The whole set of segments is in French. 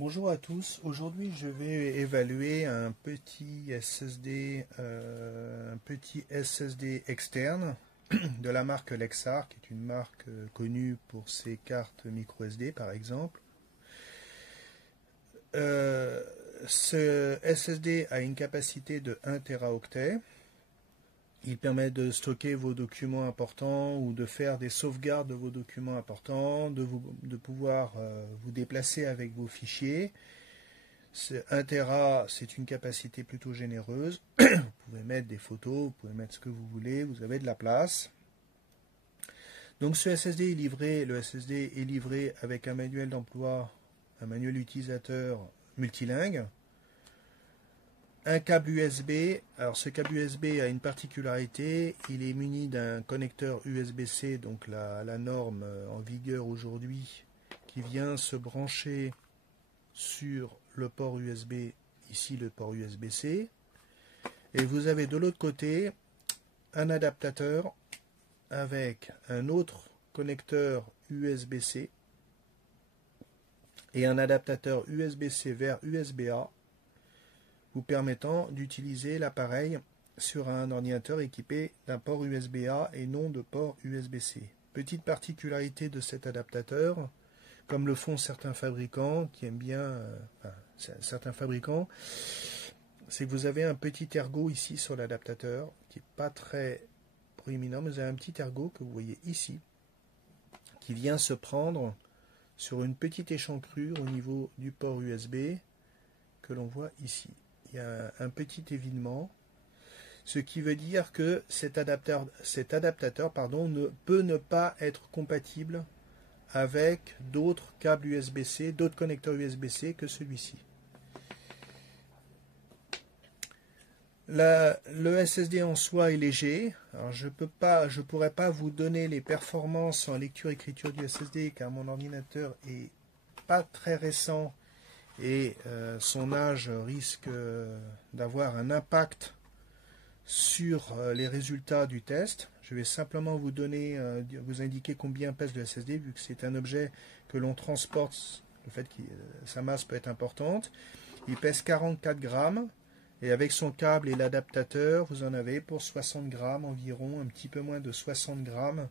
Bonjour à tous, aujourd'hui je vais évaluer un petit SSD externe de la marque Lexar, qui est une marque connue pour ses cartes micro SD par exemple. Ce SSD a une capacité de 1 Teraoctet. Il permet de stocker vos documents importants ou de faire des sauvegardes de vos documents importants, de pouvoir vous déplacer avec vos fichiers. 1 Tera, c'est une capacité plutôt généreuse. Vous pouvez mettre des photos, vous pouvez mettre ce que vous voulez, vous avez de la place. Donc le SSD est livré avec un manuel d'emploi, un manuel utilisateur multilingue. Un câble USB, alors ce câble USB a une particularité, il est muni d'un connecteur USB-C, donc la norme en vigueur aujourd'hui, qui vient se brancher sur le port USB, ici le port USB-C, et vous avez de l'autre côté un adaptateur avec un autre connecteur USB-C et un adaptateur USB-C vers USB-A, vous permettant d'utiliser l'appareil sur un ordinateur équipé d'un port USB-A et non de port USB-C. Petite particularité de cet adaptateur, comme le font certains fabricants qui aiment bien, certains fabricants, c'est que vous avez un petit ergot ici sur l'adaptateur, qui n'est pas très proéminent, mais vous avez un petit ergot que vous voyez ici, qui vient se prendre sur une petite échancrure au niveau du port USB que l'on voit ici. Il y a un petit évidement, ce qui veut dire que cet adaptateur peut ne pas être compatible avec d'autres câbles USB-C, d'autres connecteurs USB-C que celui-ci. Le SSD en soi est léger. Alors je pourrais pas vous donner les performances en lecture-écriture du SSD car mon ordinateur est pas très récent et son âge risque d'avoir un impact sur les résultats du test. Je vais simplement vous indiquer combien pèse le SSD, vu que c'est un objet que l'on transporte, le fait que sa masse peut être importante. Il pèse 44 grammes, et avec son câble et l'adaptateur, vous en avez pour 60 grammes environ, un petit peu moins de 60 grammes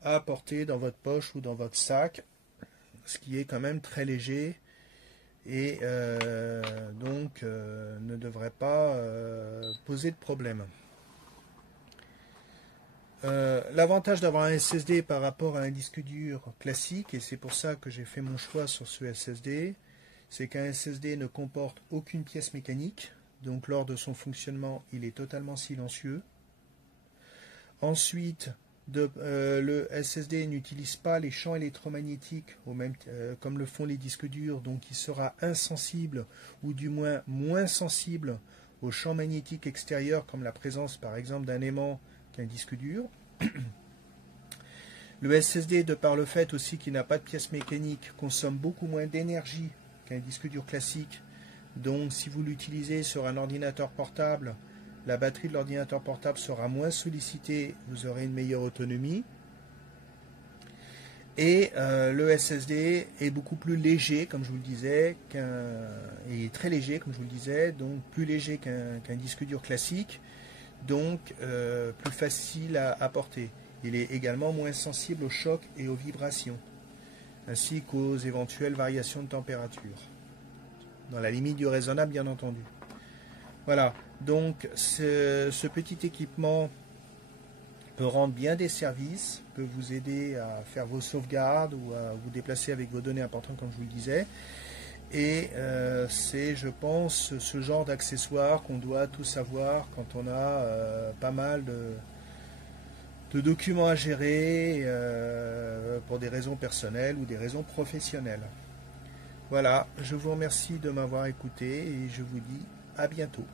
à porter dans votre poche ou dans votre sac, ce qui est quand même très léger. Et donc ne devrait pas poser de problème. L'avantage d'avoir un SSD par rapport à un disque dur classique, et c'est pour ça que j'ai fait mon choix sur ce SSD, c'est qu'un SSD ne comporte aucune pièce mécanique, donc lors de son fonctionnement il est totalement silencieux. Ensuite, le SSD n'utilise pas les champs électromagnétiques comme le font les disques durs, donc il sera insensible ou du moins moins sensible aux champs magnétiques extérieurs comme la présence par exemple d'un aimant qu'un disque dur. Le SSD, de par le fait aussi qu'il n'a pas de pièce mécanique, consomme beaucoup moins d'énergie qu'un disque dur classique, donc si vous l'utilisez sur un ordinateur portable, la batterie de l'ordinateur portable sera moins sollicitée, vous aurez une meilleure autonomie. Et le SSD est beaucoup plus léger, comme je vous le disais, et très léger, comme je vous le disais, donc plus léger qu'un disque dur classique, donc plus facile à porter. Il est également moins sensible aux chocs et aux vibrations, ainsi qu'aux éventuelles variations de température, dans la limite du raisonnable, bien entendu. Voilà, donc ce petit équipement peut rendre bien des services, peut vous aider à faire vos sauvegardes ou à vous déplacer avec vos données importantes, comme je vous le disais. Et c'est, je pense, ce genre d'accessoires qu'on doit tous avoir quand on a pas mal de documents à gérer pour des raisons personnelles ou des raisons professionnelles. Voilà, je vous remercie de m'avoir écouté et je vous dis à bientôt.